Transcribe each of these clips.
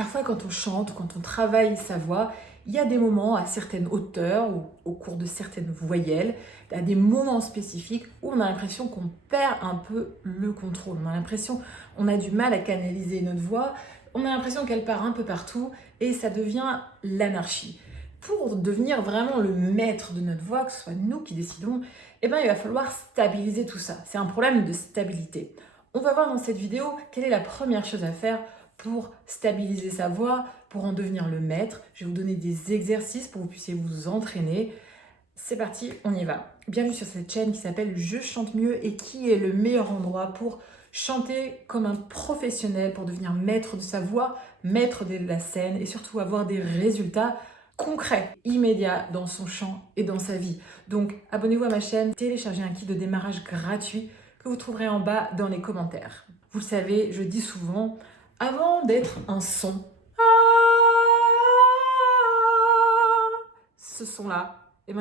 Parfois, quand on chante, quand on travaille sa voix, il y a des moments à certaines hauteurs ou au cours de certaines voyelles, il y a des moments spécifiques où on a l'impression qu'on perd un peu le contrôle. On a l'impression qu'on a du mal à canaliser notre voix, on a l'impression qu'elle part un peu partout et ça devient l'anarchie. Pour devenir vraiment le maître de notre voix, que ce soit nous qui décidons, il va falloir stabiliser tout ça. C'est un problème de stabilité. On va voir dans cette vidéo quelle est la première chose à faire pour stabiliser sa voix, pour en devenir le maître. Je vais vous donner des exercices pour que vous puissiez vous entraîner. C'est parti, on y va. Bienvenue sur cette chaîne qui s'appelle Je chante mieux et qui est le meilleur endroit pour chanter comme un professionnel, pour devenir maître de sa voix, maître de la scène et surtout avoir des résultats concret, immédiat dans son chant et dans sa vie. Donc abonnez-vous à ma chaîne, téléchargez un kit de démarrage gratuit que vous trouverez en bas dans les commentaires. Vous le savez, je dis souvent, avant d'être un son, ce son-là,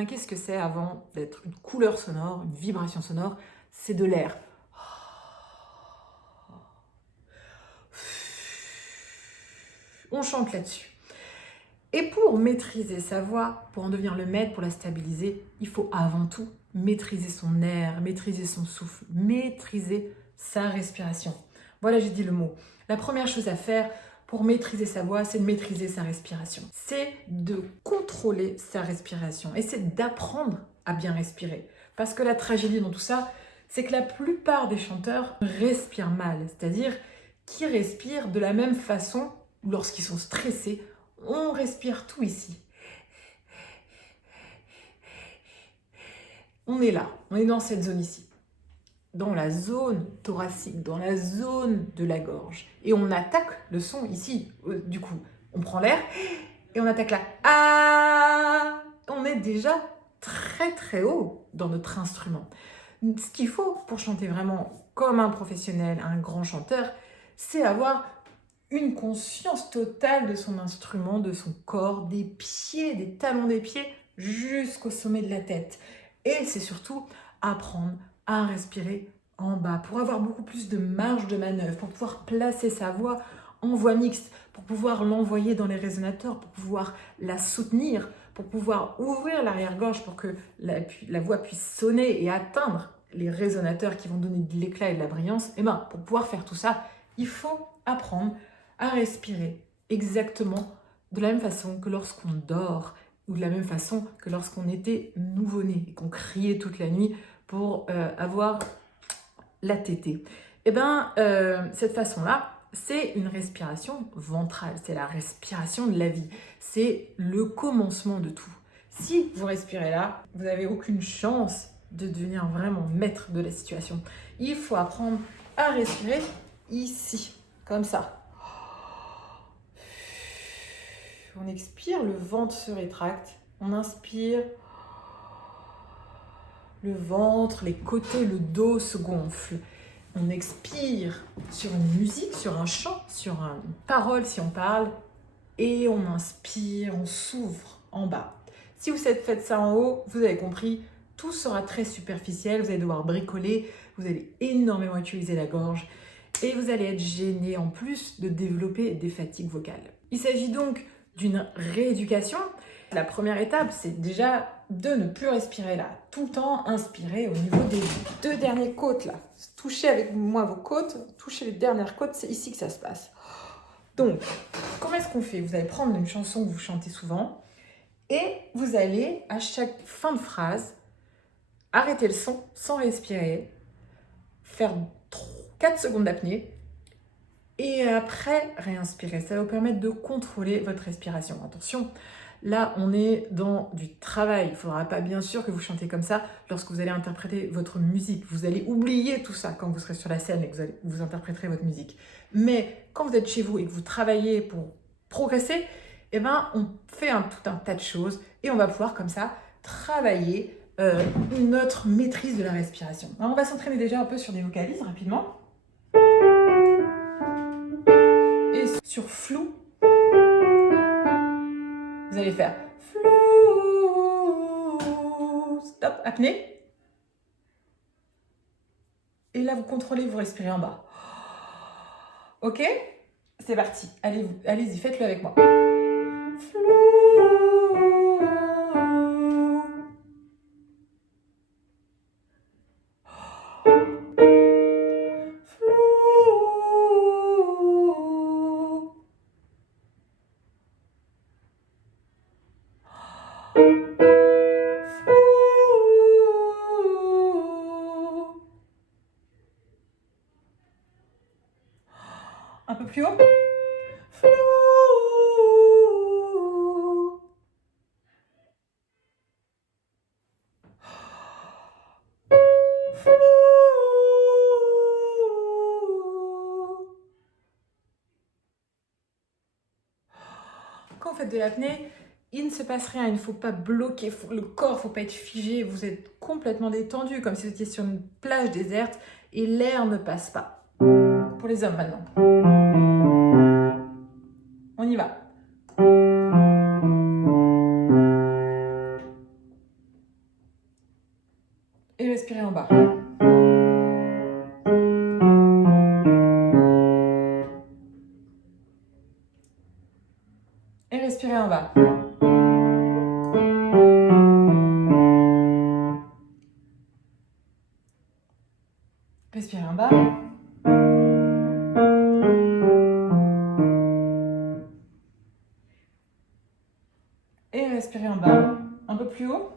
qu'est-ce que c'est avant d'être une couleur sonore, une vibration sonore? C'est de l'air. On chante là-dessus. Et pour maîtriser sa voix, pour en devenir le maître, pour la stabiliser, il faut avant tout maîtriser son air, maîtriser son souffle, maîtriser sa respiration. Voilà, j'ai dit le mot. La première chose à faire pour maîtriser sa voix, c'est de maîtriser sa respiration. C'est de contrôler sa respiration et c'est d'apprendre à bien respirer. Parce que la tragédie dans tout ça, c'est que la plupart des chanteurs respirent mal, c'est-à-dire qu'ils respirent de la même façon lorsqu'ils sont stressés. On respire tout ici. On est là, on est dans cette zone ici, dans la zone thoracique, dans la zone de la gorge. Et on attaque le son ici. Du coup, on prend l'air et on attaque là. Ah, on est déjà très très haut dans notre instrument. Ce qu'il faut pour chanter vraiment comme un professionnel, un grand chanteur, c'est avoir une conscience totale de son instrument, de son corps, des pieds, des talons des pieds jusqu'au sommet de la tête. Et c'est surtout apprendre à respirer en bas pour avoir beaucoup plus de marge de manœuvre, pour pouvoir placer sa voix en voix mixte, pour pouvoir l'envoyer dans les résonateurs, pour pouvoir la soutenir, pour pouvoir ouvrir l'arrière-gorge pour que la voix puisse sonner et atteindre les résonateurs qui vont donner de l'éclat et de la brillance. Pour pouvoir faire tout ça, il faut apprendre à respirer exactement de la même façon que lorsqu'on dort ou de la même façon que lorsqu'on était nouveau-né et qu'on criait toute la nuit pour avoir la tétée. Cette façon-là, c'est une respiration ventrale, c'est la respiration de la vie, c'est le commencement de tout. Si vous respirez là, vous n'avez aucune chance de devenir vraiment maître de la situation. Il faut apprendre à respirer ici, comme ça. On expire, le ventre se rétracte. On inspire, le ventre, les côtés, le dos se gonfle. On expire sur une musique, sur un chant, sur une parole si on parle. Et on inspire, on s'ouvre en bas. Si vous faites ça en haut, vous avez compris, tout sera très superficiel. Vous allez devoir bricoler, vous allez énormément utiliser la gorge. Et vous allez être gêné en plus de développer des fatigues vocales. Il s'agit donc d'une rééducation. La première étape, c'est déjà de ne plus respirer là. Tout le temps inspirer au niveau des deux dernières côtes là. Touchez avec moi vos côtes, touchez les dernières côtes, c'est ici que ça se passe. Donc, comment est-ce qu'on fait? Vous allez prendre une chanson que vous chantez souvent et vous allez, à chaque fin de phrase, arrêter le son sans respirer, faire 4 secondes d'apnée et après réinspirer. Ça va vous permettre de contrôler votre respiration. Attention, là on est dans du travail. Il ne faudra pas bien sûr que vous chantez comme ça lorsque vous allez interpréter votre musique. Vous allez oublier tout ça quand vous serez sur la scène et que vous interpréterez votre musique. Mais quand vous êtes chez vous et que vous travaillez pour progresser, on fait tout un tas de choses et on va pouvoir comme ça travailler notre maîtrise de la respiration. Alors, on va s'entraîner déjà un peu sur des vocalises rapidement. Et sur flou, vous allez faire flou, stop, apnée. Et là, vous contrôlez, vous respirez en bas. Ok? C'est parti, allez-y, faites-le avec moi. Un peu plus haut. Quand vous faites de l'apnée, il ne se passe rien, il ne faut pas bloquer le corps, il ne faut pas être figé, vous êtes complètement détendu, comme si vous étiez sur une plage déserte et l'air ne passe pas. Pour les hommes maintenant. On y va. Et respirez en bas. Et respirez en bas. Respirez en bas. Et respirez en bas. Un peu plus haut.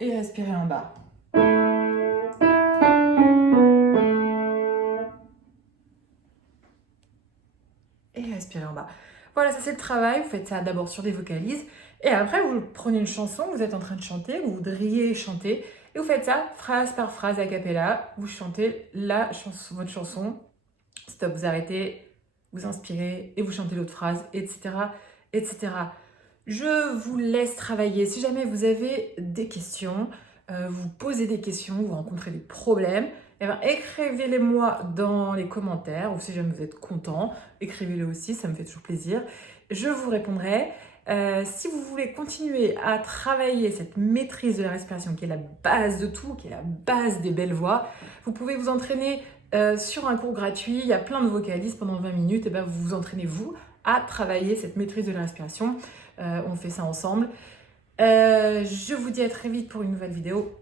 Et respirez en bas. Et respirez en bas. Voilà, ça c'est le travail. Vous faites ça d'abord sur des vocalises. Et après, vous prenez une chanson, vous êtes en train de chanter, vous voudriez chanter. Et vous faites ça phrase par phrase a cappella. Vous chantez votre chanson. Stop, vous arrêtez, vous inspirez et vous chantez l'autre phrase, etc., etc. Je vous laisse travailler. Si jamais vous avez des questions, vous posez des questions, vous rencontrez des problèmes, eh bien, écrivez-les-moi dans les commentaires, ou si jamais vous êtes content, écrivez-le aussi, ça me fait toujours plaisir. Je vous répondrai. Si vous voulez continuer à travailler cette maîtrise de la respiration, qui est la base de tout, qui est la base des belles voix, vous pouvez vous entraîner sur un cours gratuit. Il y a plein de vocalises pendant 20 minutes, et bien vous vous entraînez vous à travailler cette maîtrise de la respiration. On fait ça ensemble. Je vous dis à très vite pour une nouvelle vidéo.